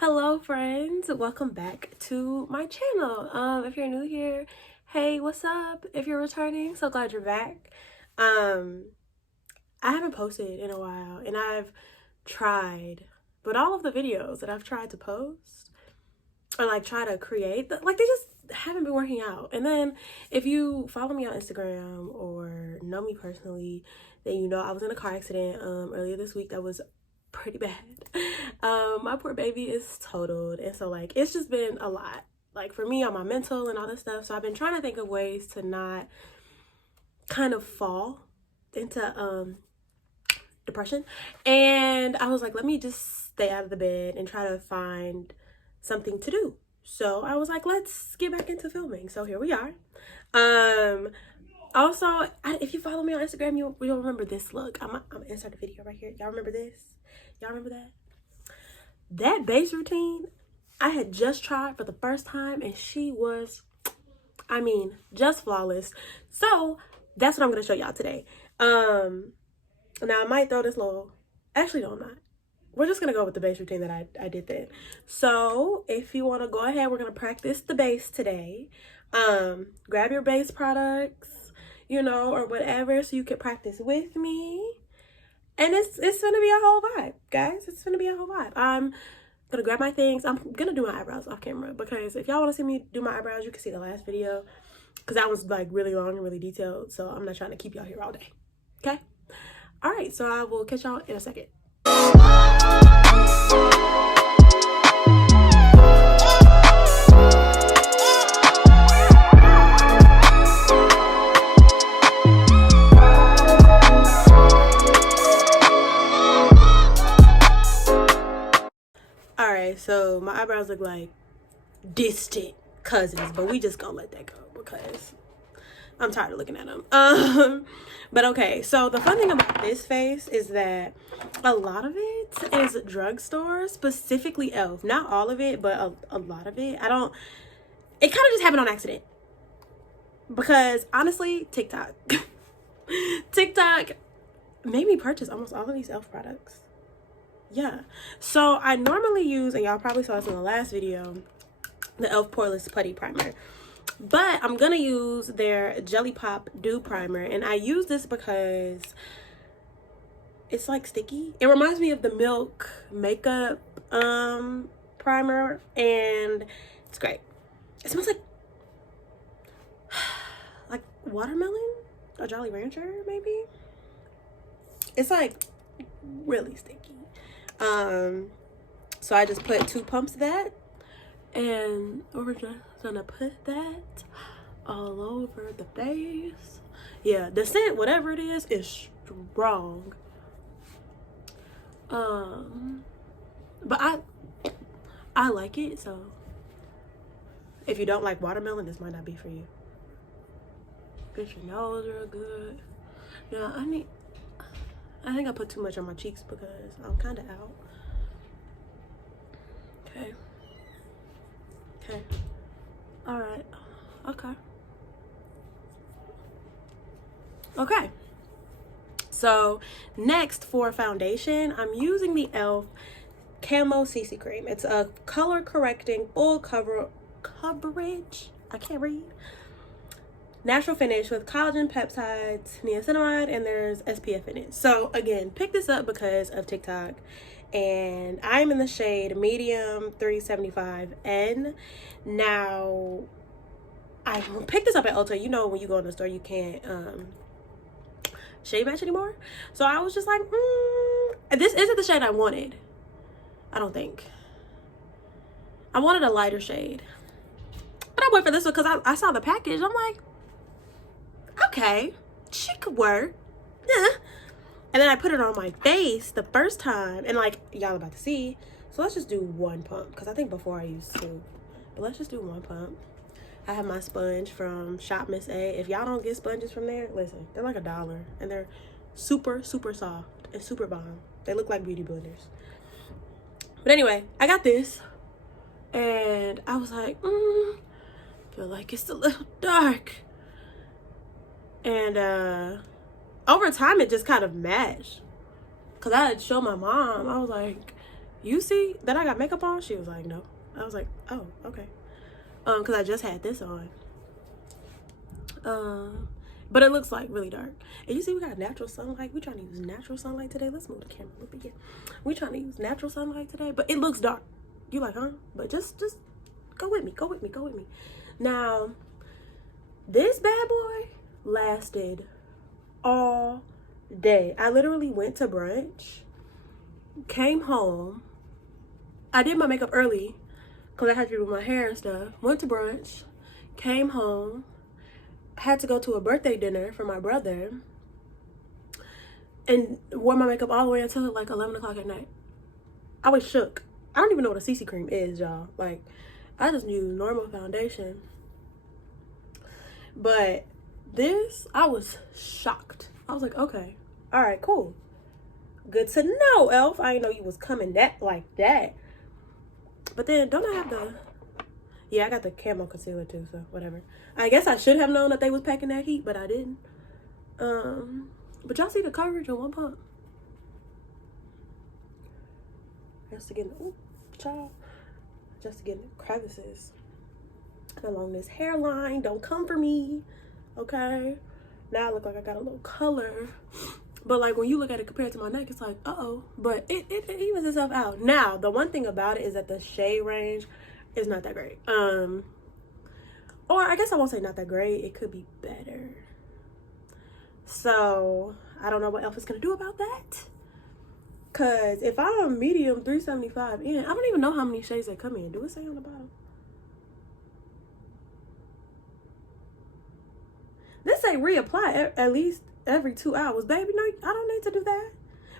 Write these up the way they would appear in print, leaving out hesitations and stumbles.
Hello friends, welcome back to my channel. If you're new here, hey, what's up? If you're returning, so glad you're back. I haven't posted in a while, and I've tried, but all of the videos that I've tried to post or like try to create, like they just haven't been working out. And then if you follow me on Instagram or know me personally, then you know I was in a car accident earlier this week that was pretty bad. My poor baby is totaled, and so like it's just been a lot, like for me on my mental and all this stuff. So I've been trying to think of ways to not kind of fall into depression, and I was like, let me just stay out of the bed and try to find something to do. So I was like, let's get back into filming. So here we are. Also, if you follow me on Instagram, you'll remember this look. I'm gonna insert the video right here. Y'all remember this? Y'all remember that? That base routine I had just tried for the first time, and she was, I mean, just flawless. So that's what I'm gonna show y'all today. Now I might throw this little, actually no, I'm not. We're just gonna go with the base routine that I did then. So if you wanna go ahead, we're gonna practice the base today. Grab your base products, you know, or whatever, so you can practice with me. And it's gonna be a whole vibe, guys. It's gonna be a whole vibe. I'm gonna grab my things. I'm gonna do my eyebrows off camera, because if y'all wanna see me do my eyebrows, you can see the last video, because that was like really long and really detailed. So I'm not trying to keep y'all here all day. Okay? All right, so I will catch y'all in a second. So my eyebrows look like distant cousins, but we just gonna let that go because I'm tired of looking at them. But okay, so the fun thing about this face is that a lot of it is drugstore, specifically Elf. Not all of it, but a lot of it. It kind of just happened on accident, because honestly, TikTok made me purchase almost all of these Elf products. Yeah, so I normally use, and y'all probably saw this in the last video, the Elf Poreless Putty Primer. But I'm gonna use their Jelly Pop Dew Primer, and I use this because it's like sticky. It reminds me of the Milk makeup primer, and it's great. It smells like watermelon or Jolly Rancher, maybe. It's like really sticky. So I just put 2 pumps of that, and we're just gonna put that all over the face. Yeah, the scent, whatever it is strong. But I like it, so if you don't like watermelon, this might not be for you. Get your nose real good. Yeah, I think I put too much on my cheeks because I'm kind of out. Okay. All right. Okay. So next, for foundation, I'm using the Elf Camo CC Cream. It's a color correcting full coverage. I can't read. Natural finish with collagen, peptides, niacinamide, and there's SPF in it. So again, pick this up because of TikTok, and I'm in the shade medium 375N. Now, I picked this up at Ulta. You know, when you go in the store, you can't shade match anymore. So I was just like, this isn't the shade I wanted. I don't think. I wanted a lighter shade, but I went for this one because I saw the package. I'm like, okay, she could work. Yeah. And then I put it on my face the first time, and like y'all about to see, so let's just do 1 pump, because I think before I used 2, but let's just do 1 pump. I have my sponge from Shop Miss A. If y'all don't get sponges from there, listen, they're like $1, and they're super soft and super bomb. They look like beauty blenders. But anyway, I got this, and I was like, feel like it's a little dark. And over time it just kind of matched, because I had showed my mom. I was like, you see that I got makeup on? She was like, no. I was like, oh, okay. Because I just had this on. But it looks like really dark. And you see we got natural sunlight. We trying to use natural sunlight today. Let's move the camera a little bit. We trying to use natural sunlight today, but it looks dark. You like, huh? But just go with me. Go with me. Go with me. Now, this bad boy lasted all day. I literally went to brunch, came home. I did my makeup early because I had to do my hair and stuff. Went to brunch, came home, had to go to a birthday dinner for my brother, and wore my makeup all the way until like 11 o'clock at night. I was shook. I don't even know what a CC cream is, y'all. Like, I just knew normal foundation. But this, I was shocked. I was like, okay, all right, cool. Good to know, Elf. I didn't know you was coming like that. But then, don't I have the... Yeah, I got the camo concealer too, so whatever. I guess I should have known that they was packing that heat, but I didn't. But y'all see the coverage on one pump? Just to get in the, ooh, child. Just to get in the crevices. Along this hairline, don't come for me, okay? Now I look like I got a little color. But like when you look at it compared to my neck, it's like, uh-oh. But it evens itself out. Now, the one thing about it is that the shade range is not that great. Or I guess I won't say not that great. It could be better. So I don't know what Elf is gonna do about that. Cause if I'm medium 375 in, I don't even know how many shades they come in. Do it say on the bottom? This say reapply at least every 2 hours. Baby, no, I don't need to do that.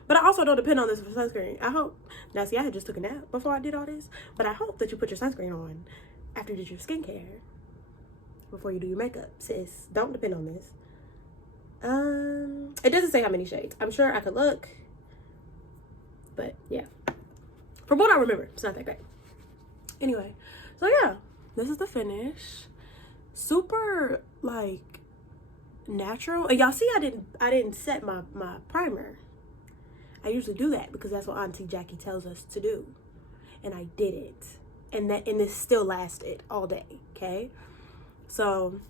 But I also don't depend on this for sunscreen. I hope, now see, I had just took a nap before I did all this, but I hope that you put your sunscreen on after you did your skincare, before you do your makeup, sis. Don't depend on this. It doesn't say how many shades. I'm sure I could look, but yeah. From what I remember, it's not that great. Anyway, so yeah, this is the finish. Super, like, natural. And y'all see I didn't set my primer. I usually do that because that's what Auntie Jackie tells us to do. And I did it. And this still lasted all day, okay? So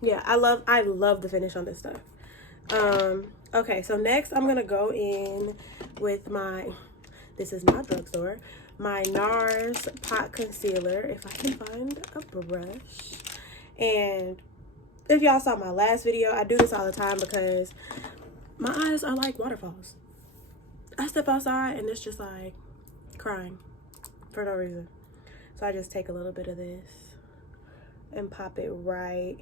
yeah, I love the finish on this stuff. Okay, so next I'm gonna go in with my, this is my drugstore, my NARS pot concealer, if I can find a brush. And if y'all saw my last video, I do this all the time because my eyes are like waterfalls. I step outside and it's just like crying for no reason. So I just take a little bit of this and pop it right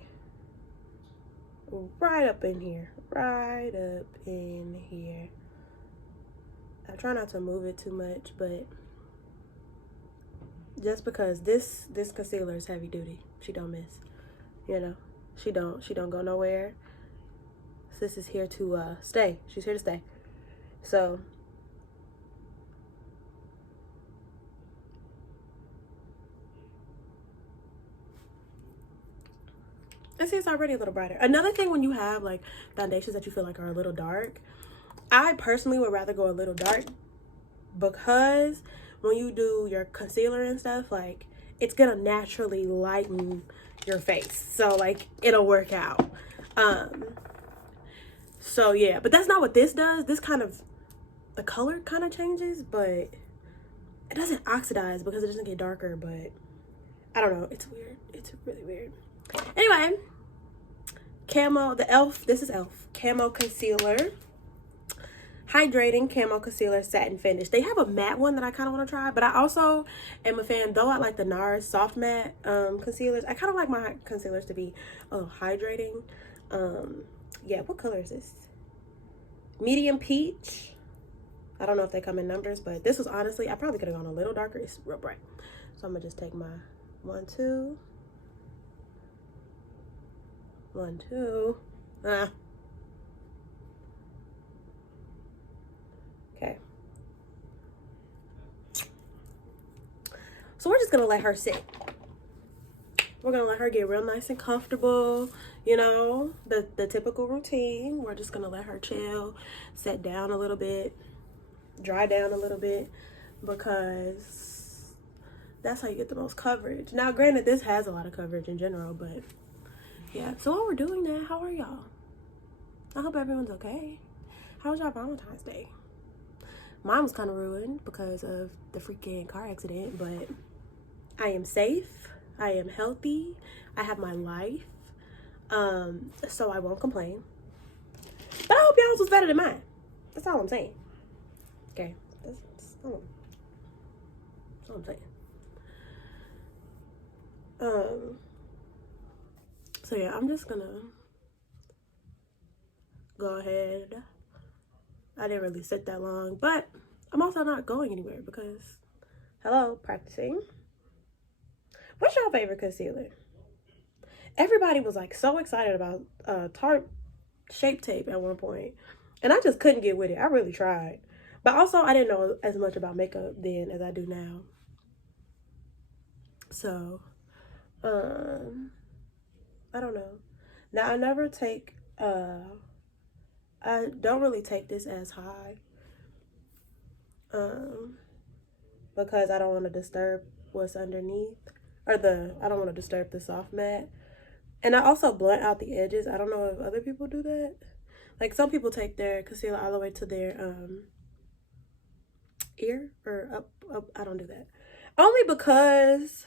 up in here. Right up in here. I try not to move it too much, but just because this concealer is heavy duty. She don't miss. You know, she don't go nowhere. Sis is here to stay. She's here to stay. So and see, it's already a little brighter. Another thing, when you have like foundations that you feel like are a little dark, I personally would rather go a little dark, because when you do your concealer and stuff, like, it's gonna naturally lighten your face, so like it'll work out. So yeah, but that's not what this does. This kind of, the color kind of changes, but it doesn't oxidize because it doesn't get darker. But I don't know, it's weird. It's really weird. Anyway, camo, the Elf, this is Elf Camo Concealer, Hydrating Camo Concealer Satin Finish. They have a matte one that I kind of want to try, but I also am a fan, though I like the NARS soft matte concealers, I kind of like my concealers to be hydrating. Yeah, what color is this? Medium peach. I don't know if they come in numbers, but this was honestly, I probably could have gone a little darker. It's real bright. So I'm gonna just take my 1, 2. 1, 2. Okay. So we're just gonna let her sit. We're gonna let her get real nice and comfortable. You know, the typical routine. We're just gonna let her chill, sit down a little bit. dry down a little bit, because that's how you get the most coverage. Now, granted, this has a lot of coverage in general, but yeah. So while we're doing that, how are y'all? I hope everyone's okay. How was y'all Valentine's Day? Mine was kind of ruined because of the freaking car accident, but I am safe. I am healthy. I have my life. So I won't complain. But I hope y'all's was better than mine. That's all I'm saying. Okay. That's all I'm saying. So yeah, I'm just gonna go ahead. I didn't really sit that long, but I'm also not going anywhere because, hello, practicing. What's your favorite concealer? Everybody was like so excited about Tarte Shape Tape at one point, and I just couldn't get with it. I really tried, but also I didn't know as much about makeup then as I do now. So, I don't know. Now I never take I don't really take this as high, because I don't want to disturb what's underneath, or I don't want to disturb the soft matte. And I also blunt out the edges. I don't know if other people do that. Like, some people take their concealer all the way to their ear or up. I don't do that. Only because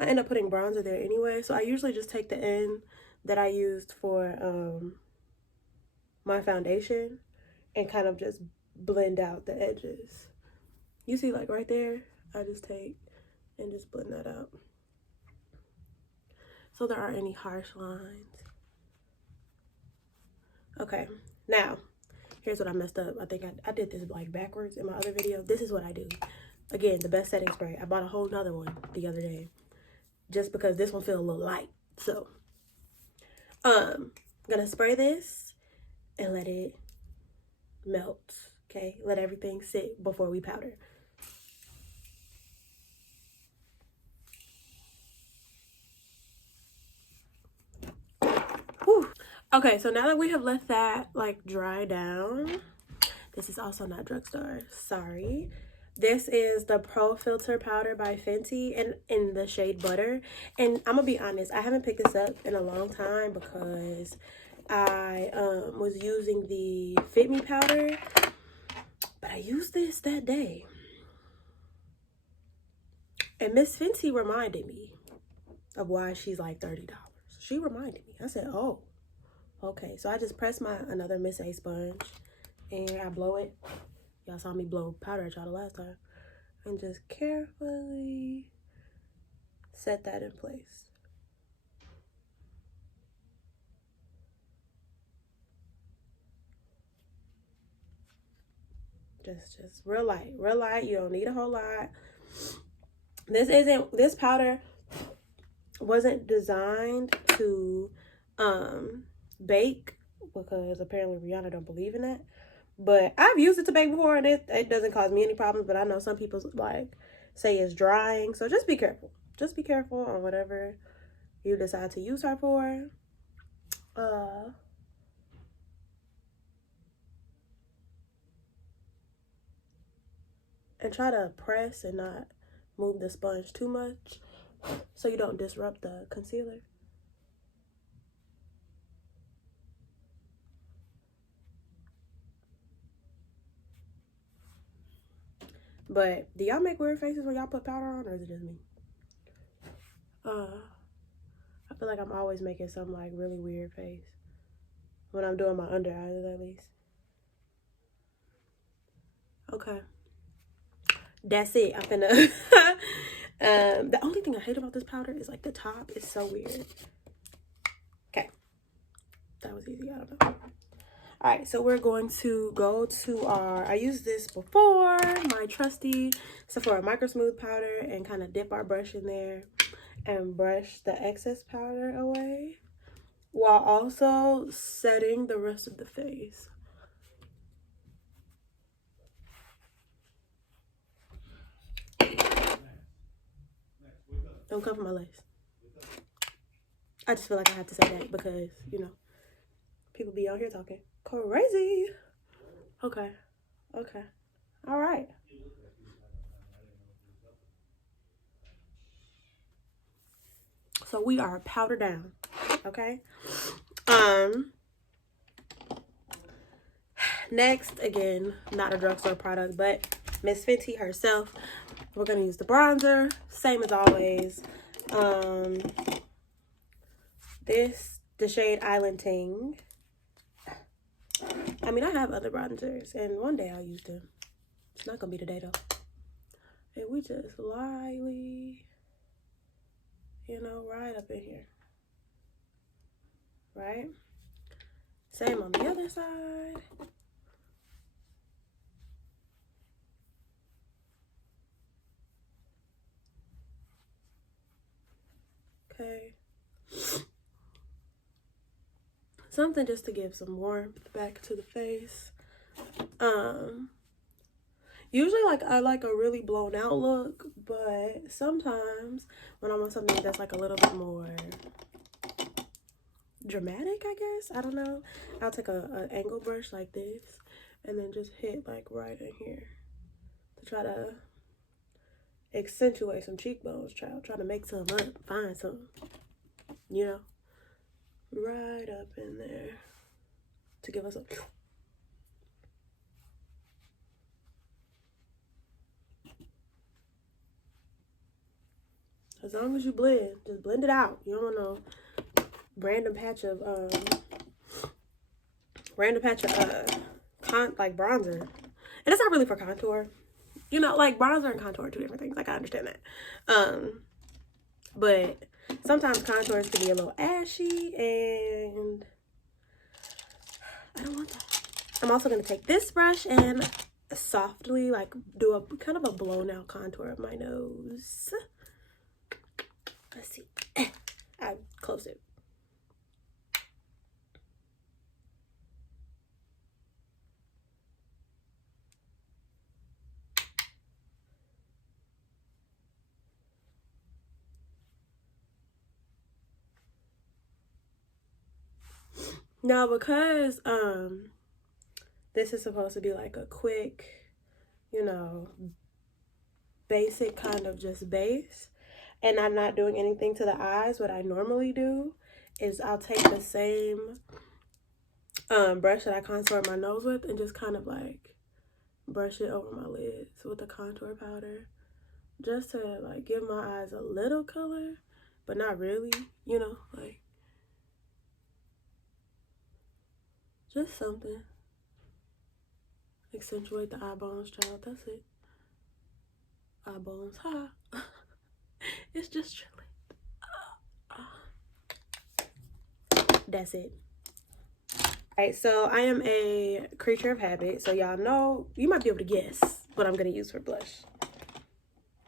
I end up putting bronzer there anyway. So I usually just take the end that I used for my foundation and kind of just blend out the edges. You see, like right there, I just take and just blend that out, so there aren't any harsh lines. Okay, now here's what I messed up. I think I did this like backwards in my other video. This is what I do. Again, the best setting spray. I bought a whole nother one the other day just because this one feels a little light. So I'm gonna spray this and let it melt. Okay, let everything sit before we powder. Whew. Okay, so now that we have let that like dry down, this is also not drugstore, sorry. This is the Pro Filter Powder by Fenty and in the shade Butter. And I'm gonna be honest, I haven't picked this up in a long time because I was using the Fit Me powder, but I used this that day. And Miss Fenty reminded me of why she's like $30. She reminded me. I said, oh, okay. So I just pressed my another Miss A sponge and I blow it. Y'all saw me blow powder at y'all the last time. And just carefully set that in place. Just real light, real light. You don't need a whole lot. This powder wasn't designed to bake, because apparently Rihanna don't believe in that. But I've used it to bake before and it doesn't cause me any problems, but I know some people like say it's drying. So just be careful. Just be careful on whatever you decide to use her for. And try to press and not move the sponge too much so you don't disrupt the concealer. But do y'all make weird faces when y'all put powder on, or is it just me? I feel like I'm always making some like really weird face when I'm doing my under eyes, at least. Okay. That's it. I'm finna the only thing I hate about this powder is like the top is so weird. Okay. That was easy. I don't know. All right, so we're going to go to I used this before, my trusty Sephora Micro Smooth powder, and kind of dip our brush in there and brush the excess powder away while also setting the rest of the face. Don't cover my lace. I just feel like I have to say that because, you know, people be out here talking crazy. Okay. All right. So we are powdered down, okay? Next, again, not a drugstore product, but Miss Fenty herself. We're gonna use the bronzer, same as always. The shade Eyeliner. I mean, I have other bronzers, and one day I'll use them. It's not gonna be today though. And we just lightly, you know, right up in here, right? Same on the other side. Okay. Something just to give some warmth back to the face. Usually, like, I like a really blown out look, but sometimes when I want something that's like a little bit more dramatic, I guess, I don't know, I'll take a angle brush like this and then just hit like right in here to try to accentuate some cheekbones, child. Try to make some up, find some, you know, right up in there to give us a... As long as you blend, just blend it out. You don't want no random patch of like bronzer. And it's not really for contour. You know, like bronzer and contour are two different things. Like, I understand that. But sometimes contours can be a little ashy, and I don't want that. I'm also gonna take this brush and softly like do a kind of a blown out contour of my nose. Let's see. I closed it. Now, because this is supposed to be like a quick, you know, basic kind of just base, and I'm not doing anything to the eyes, what I normally do is I'll take the same brush that I contour my nose with and just kind of like brush it over my lids with the contour powder, just to like give my eyes a little color, but not really, you know, like just something. Accentuate the eye bones, child. That's it. Eye bones, ha. It's just chilling. That's it. Alright, so I am a creature of habit. So y'all know, you might be able to guess what I'm gonna use for blush.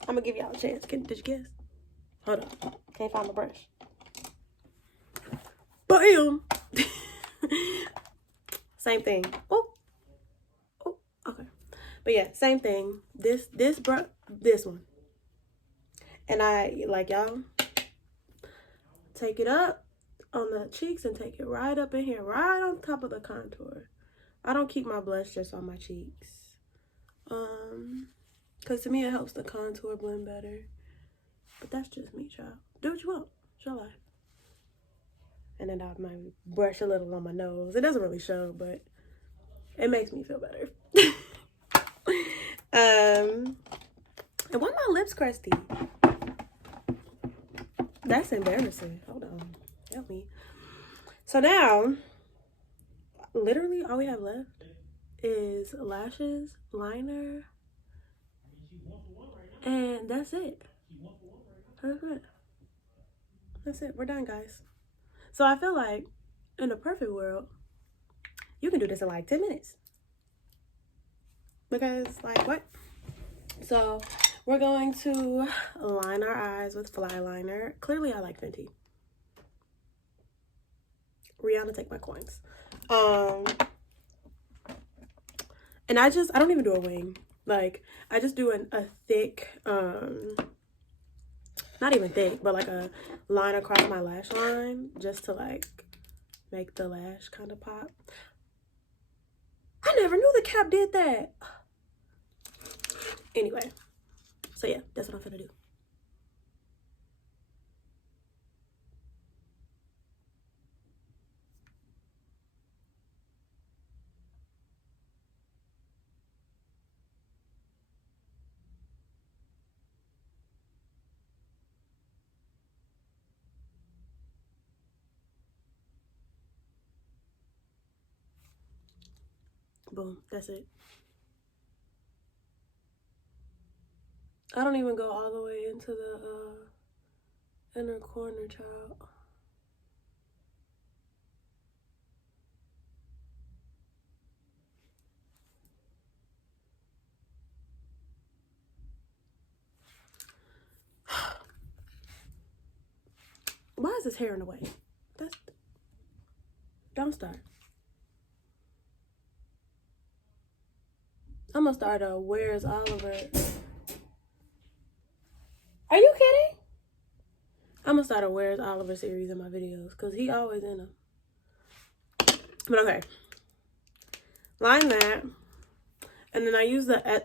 I'm gonna give y'all a chance. Did you guess? Hold on. Can't find my brush. Bam! Same thing. Oh, okay. But yeah, same thing. This one. And I, like, y'all, take it up on the cheeks and take it right up in here, right on top of the contour. I don't keep my blush just on my cheeks. Because to me, it helps the contour blend better. But that's just me, child. Do what you want. It's your life. And then I might brush a little on my nose. It doesn't really show, but it makes me feel better. And why my lips crusty? That's embarrassing. Hold on. Help me. So now, literally all we have left is lashes, liner, and that's it. That's it. We're done, guys. So I feel like in a perfect world, you can do this in like 10 minutes. Because, like, what? So we're going to line our eyes with fly liner. Clearly, I like Fenty. Rihanna, take my coins. And I don't even do a wing. Like, I just do a thick, not even thick, but like a line across my lash line just to like make the lash kind of pop. I never knew the cap did that. Anyway, so yeah, that's what I'm gonna do. Boom, that's it. I don't even go all the way into the inner corner, child. Why is this hair in the way? That's, don't start. I'm gonna start a Where's Oliver. Are you kidding? I'm gonna start a Where's Oliver series in my videos because he always in them. But okay, line that, and then I use the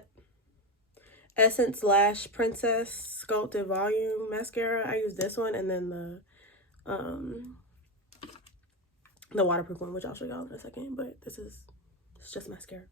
Essence Lash Princess Sculpted Volume Mascara. I use this one, and then the waterproof one, which I'll show y'all in a second. But it's just mascara.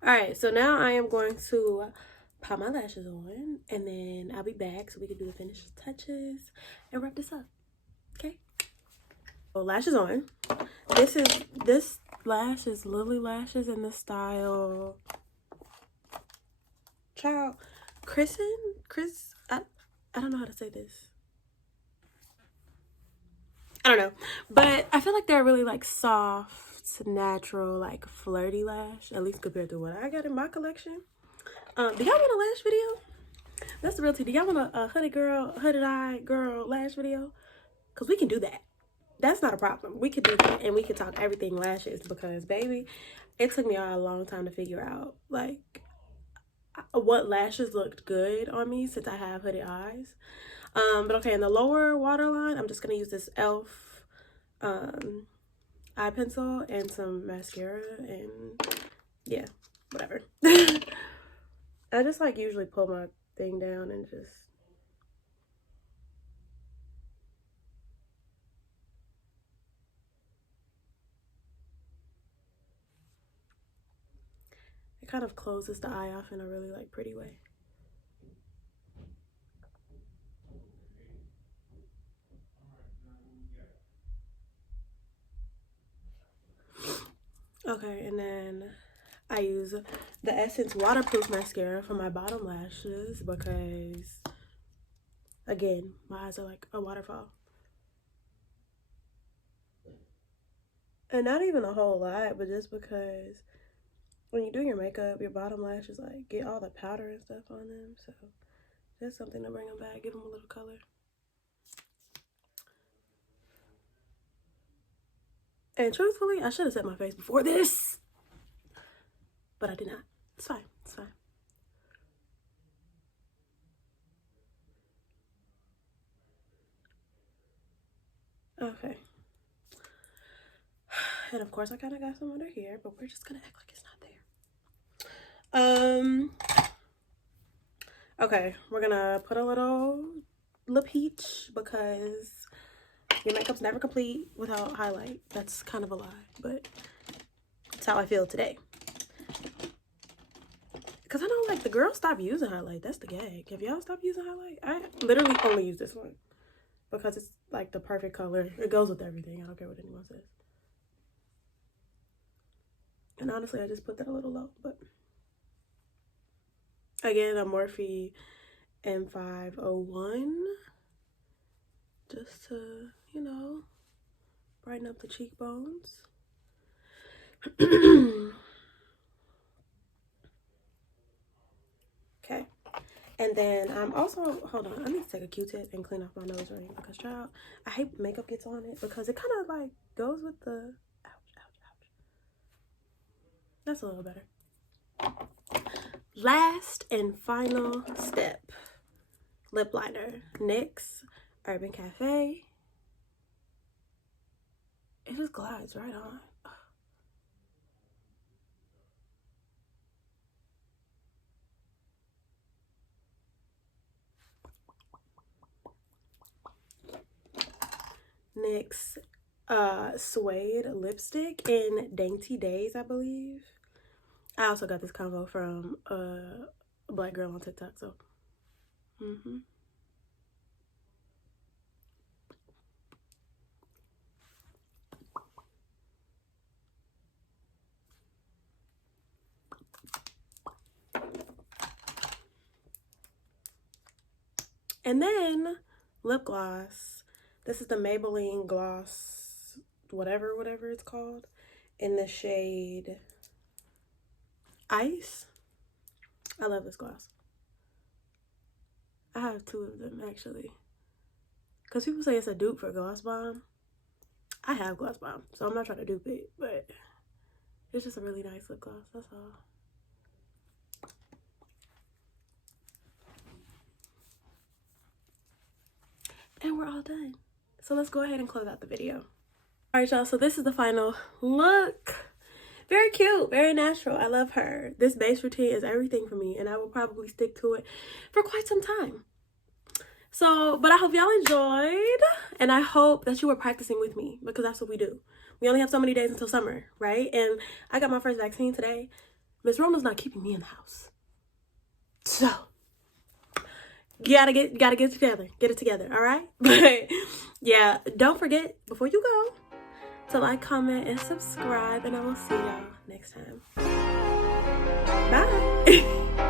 Alright, so now I am going to pop my lashes on, and then I'll be back so we can do the finished touches and wrap this up. Okay? So lashes on. This lash is Lily Lashes in the style Child Chris, I don't know how to say this. I don't know, but I feel like they're really like soft, natural, like flirty lash, at least compared to what I got in my collection. Do y'all want a lash video? That's the real tea. Do y'all want a hooded eye girl lash video? Because we can do that. That's not a problem. We could do that, and we could talk everything lashes, because baby, it took me a long time to figure out like what lashes looked good on me since I have hooded eyes. But okay, in the lower waterline, I'm just gonna use this Elf eye pencil and some mascara, and yeah, whatever. I just like usually pull my thing down and just it kind of closes the eye off in a really like pretty way. Okay, and then I use the Essence waterproof mascara for my bottom lashes because, again, my eyes are like a waterfall. And not even a whole lot, but just because when you do your makeup, your bottom lashes like get all the powder and stuff on them. So that's something to bring them back, give them a little color. And truthfully, I should have set my face before this, but I did not. It's fine. It's fine. Okay. And of course, I kind of got some under here, but we're just gonna act like it's not there. Okay, we're gonna put a little lip peach because your makeup's never complete without highlight. That's kind of a lie, but it's how I feel today. Because I know, like, the girls stop using highlight. That's the gag. Have y'all stopped using highlight? I literally only use this one because it's, like, the perfect color. It goes with everything. I don't care what anyone says. And honestly, I just put that a little low. But, again, a Morphe M501. Just to, you know, brighten up the cheekbones. Okay. And then I'm also, hold on, I need to take a Q-tip and clean off my nose ring because, child, I hate makeup gets on it because it kind of like goes with the, ouch, ouch, ouch. That's a little better. Last and final step, lip liner. NYX Urban Cafe. It just glides right on. NYX suede lipstick in Dainty Days, I believe. I also got this combo from a black girl on TikTok, so And then lip gloss. This is the Maybelline gloss, whatever it's called, in the shade Ice. I love this gloss. I have two of them actually, because people say it's a dupe for Gloss Bomb. I have Gloss Bomb, so I'm not trying to dupe it, but it's just a really nice lip gloss, that's all. And we're all done. So let's go ahead and close out the video. All right, y'all, so this is the final look. Very cute, very natural. I love her. This base routine is everything for me, and I will probably stick to it for quite some time. So, but I hope y'all enjoyed, and I hope that you were practicing with me, because that's what we do. We only have so many days until summer, right? And I got my first vaccine today. Miss Rona's not keeping me in the house. So, you gotta get it together. Get it together, all right? But yeah, don't forget, before you go, to like, comment, and subscribe, and I will see y'all next time. Bye.